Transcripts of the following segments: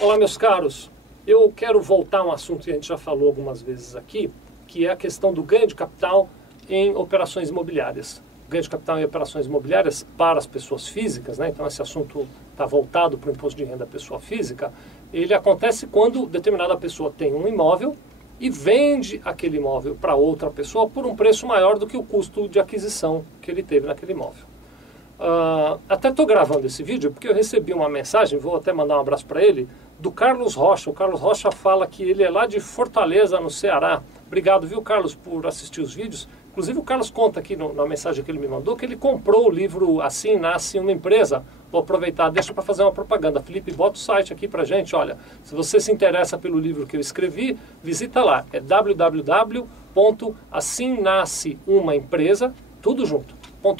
Olá, meus caros. Eu quero voltar a um assunto que a gente já falou algumas vezes aqui, que é a questão do ganho de capital em operações imobiliárias. Ganho de capital em operações imobiliárias para as pessoas físicas, né? Então esse assunto está voltado para o imposto de renda da pessoa física. Ele acontece quando determinada pessoa tem um imóvel e vende aquele imóvel para outra pessoa por um preço maior do que o custo de aquisição que ele teve naquele imóvel. Até estou gravando esse vídeo porque eu recebi uma mensagem, vou até mandar um abraço para ele, do Carlos Rocha. O Carlos Rocha fala que ele é lá de Fortaleza, no Ceará. Obrigado, viu, Carlos, por assistir os vídeos. Inclusive o Carlos conta aqui na mensagem que ele me mandou que ele comprou o livro Assim Nasce Uma Empresa. Vou aproveitar, deixa para fazer uma propaganda. Felipe, bota o site aqui para gente. Olha, se você se interessa pelo livro que eu escrevi, visita lá. É www.assimnasceumaempresa, tudo junto,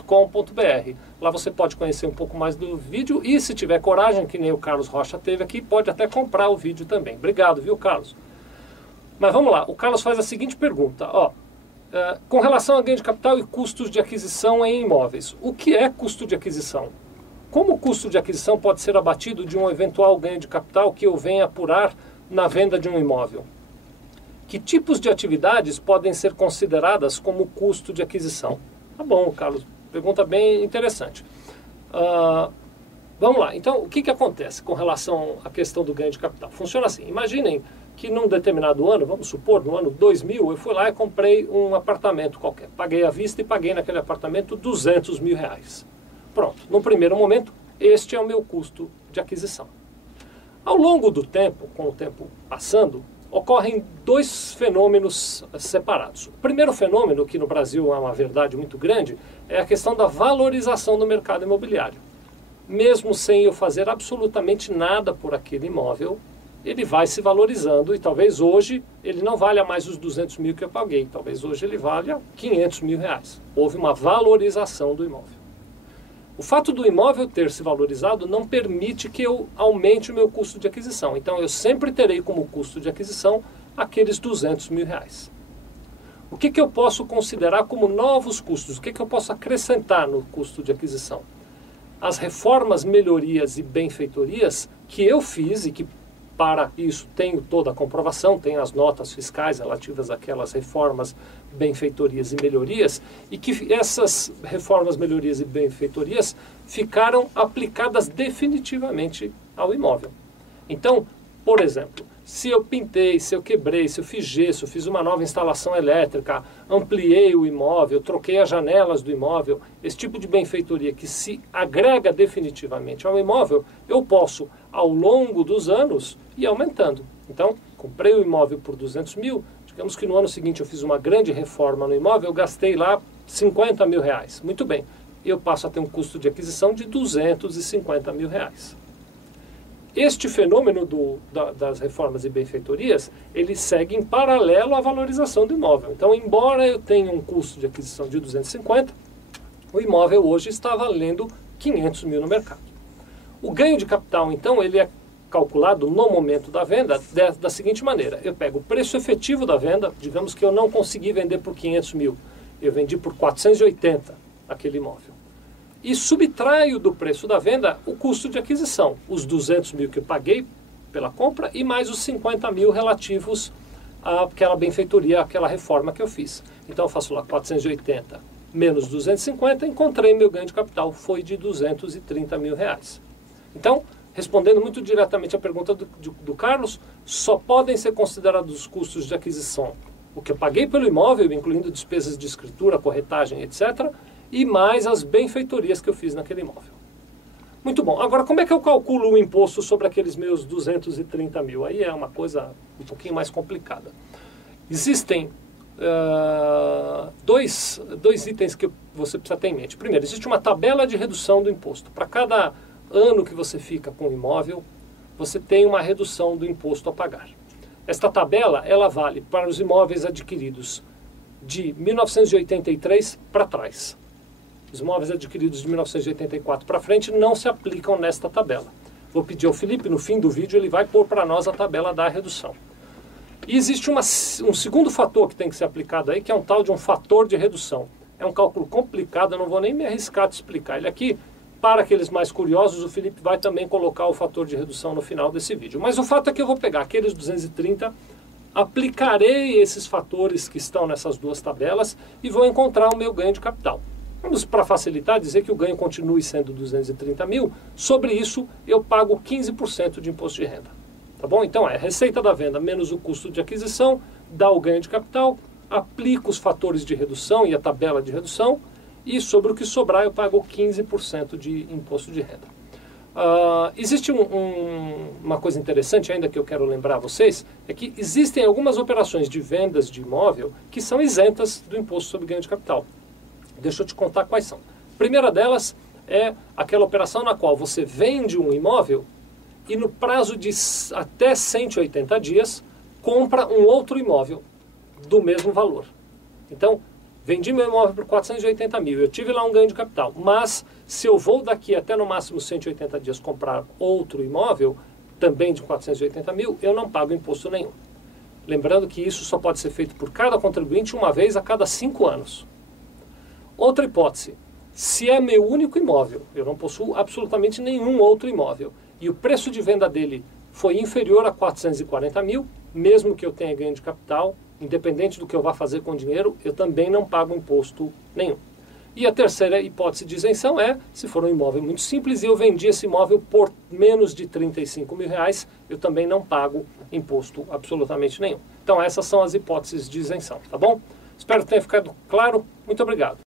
.com.br. Lá você pode conhecer um pouco mais do vídeo e, se tiver coragem, que nem o Carlos Rocha teve aqui, pode até comprar o vídeo também. Obrigado, viu, Carlos? Mas vamos lá, o Carlos faz a seguinte pergunta, com relação a ganho de capital e custos de aquisição em imóveis. O que é custo de aquisição? Como o custo de aquisição pode ser abatido de um eventual ganho de capital que eu venha apurar na venda de um imóvel? Que tipos de atividades podem ser consideradas como custo de aquisição? Tá bom, Carlos, pergunta bem interessante. Vamos lá, então o que acontece com relação à questão do ganho de capital? Funciona assim, imaginem que num determinado ano, vamos supor, no ano 2000, eu fui lá e comprei um apartamento qualquer. Paguei à vista e paguei naquele apartamento R$200 mil. Pronto, no primeiro momento, este é o meu custo de aquisição. Ao longo do tempo, com o tempo passando, ocorrem dois fenômenos separados. O primeiro fenômeno, que no Brasil é uma verdade muito grande, é a questão da valorização do mercado imobiliário. Mesmo sem eu fazer absolutamente nada por aquele imóvel, ele vai se valorizando e talvez hoje ele não valha mais os 200 mil que eu paguei. Talvez hoje ele valha 500 mil reais. Houve uma valorização do imóvel. O fato do imóvel ter se valorizado não permite que eu aumente o meu custo de aquisição. Então eu sempre terei como custo de aquisição aqueles 200 mil reais. O que eu posso considerar como novos custos? O que eu posso acrescentar no custo de aquisição? As reformas, melhorias e benfeitorias que eu fiz e que para isso tenho toda a comprovação, tenho as notas fiscais relativas àquelas reformas, benfeitorias e melhorias, e que essas reformas, melhorias e benfeitorias ficaram aplicadas definitivamente ao imóvel. Então, por exemplo, se eu pintei, se eu quebrei, se eu fiz gesso, fiz uma nova instalação elétrica, ampliei o imóvel, troquei as janelas do imóvel, esse tipo de benfeitoria que se agrega definitivamente ao imóvel, eu posso, ao longo dos anos, ir aumentando. Então, comprei o imóvel por 200 mil, digamos que no ano seguinte eu fiz uma grande reforma no imóvel, eu gastei lá 50 mil reais. Muito bem, eu passo a ter um custo de aquisição de 250 mil reais. Este fenômeno das reformas e benfeitorias, ele segue em paralelo à valorização do imóvel. Então, embora eu tenha um custo de aquisição de 250, o imóvel hoje está valendo 500 mil no mercado. O ganho de capital, então, ele é calculado no momento da venda da seguinte maneira. Eu pego o preço efetivo da venda, digamos que eu não consegui vender por 500 mil, eu vendi por 480 aquele imóvel. E subtraio do preço da venda o custo de aquisição, os 200 mil que eu paguei pela compra e mais os 50 mil relativos àquela benfeitoria, àquela reforma que eu fiz. Então eu faço lá 480 menos 250, encontrei meu ganho de capital, foi de 230 mil reais. Então, respondendo muito diretamente à pergunta do Carlos, só podem ser considerados os custos de aquisição o que eu paguei pelo imóvel, incluindo despesas de escritura, corretagem, etc., e mais as benfeitorias que eu fiz naquele imóvel. Muito bom. Agora, como é que eu calculo o imposto sobre aqueles meus 230 mil? Aí é uma coisa um pouquinho mais complicada. Existem dois itens que você precisa ter em mente. Primeiro, existe uma tabela de redução do imposto. Para cada ano que você fica com o imóvel, você tem uma redução do imposto a pagar. Esta tabela, ela vale para os imóveis adquiridos de 1983 para trás. Os imóveis adquiridos de 1984 para frente não se aplicam nesta tabela. Vou pedir ao Felipe, no fim do vídeo, ele vai pôr para nós a tabela da redução. E existe um segundo fator que tem que ser aplicado aí, que é um tal de um fator de redução. É um cálculo complicado, eu não vou nem me arriscar de explicar ele aqui, para aqueles mais curiosos, o Felipe vai também colocar o fator de redução no final desse vídeo. Mas o fato é que eu vou pegar aqueles 230, aplicarei esses fatores que estão nessas duas tabelas e vou encontrar o meu ganho de capital. Vamos, para facilitar, dizer que o ganho continue sendo 230 mil. Sobre isso, eu pago 15% de imposto de renda. Tá bom? Então é receita da venda menos o custo de aquisição, dá o ganho de capital, aplico os fatores de redução e a tabela de redução, e sobre o que sobrar eu pago 15% de imposto de renda. Existe uma coisa interessante ainda que eu quero lembrar a vocês, é que existem algumas operações de vendas de imóvel que são isentas do imposto sobre ganho de capital. Deixa eu te contar quais são. A primeira delas é aquela operação na qual você vende um imóvel e no prazo de até 180 dias compra um outro imóvel do mesmo valor. Então, vendi meu imóvel por 480 mil, eu tive lá um ganho de capital, mas se eu vou daqui até no máximo 180 dias comprar outro imóvel, também de 480 mil, eu não pago imposto nenhum. Lembrando que isso só pode ser feito por cada contribuinte uma vez a cada 5 anos. Outra hipótese, se é meu único imóvel, eu não possuo absolutamente nenhum outro imóvel, e o preço de venda dele foi inferior a 440 mil, mesmo que eu tenha ganho de capital, independente do que eu vá fazer com o dinheiro, eu também não pago imposto nenhum. E a terceira hipótese de isenção é, se for um imóvel muito simples e eu vendi esse imóvel por menos de 35 mil reais, eu também não pago imposto absolutamente nenhum. Então essas são as hipóteses de isenção, tá bom? Espero que tenha ficado claro. Muito obrigado.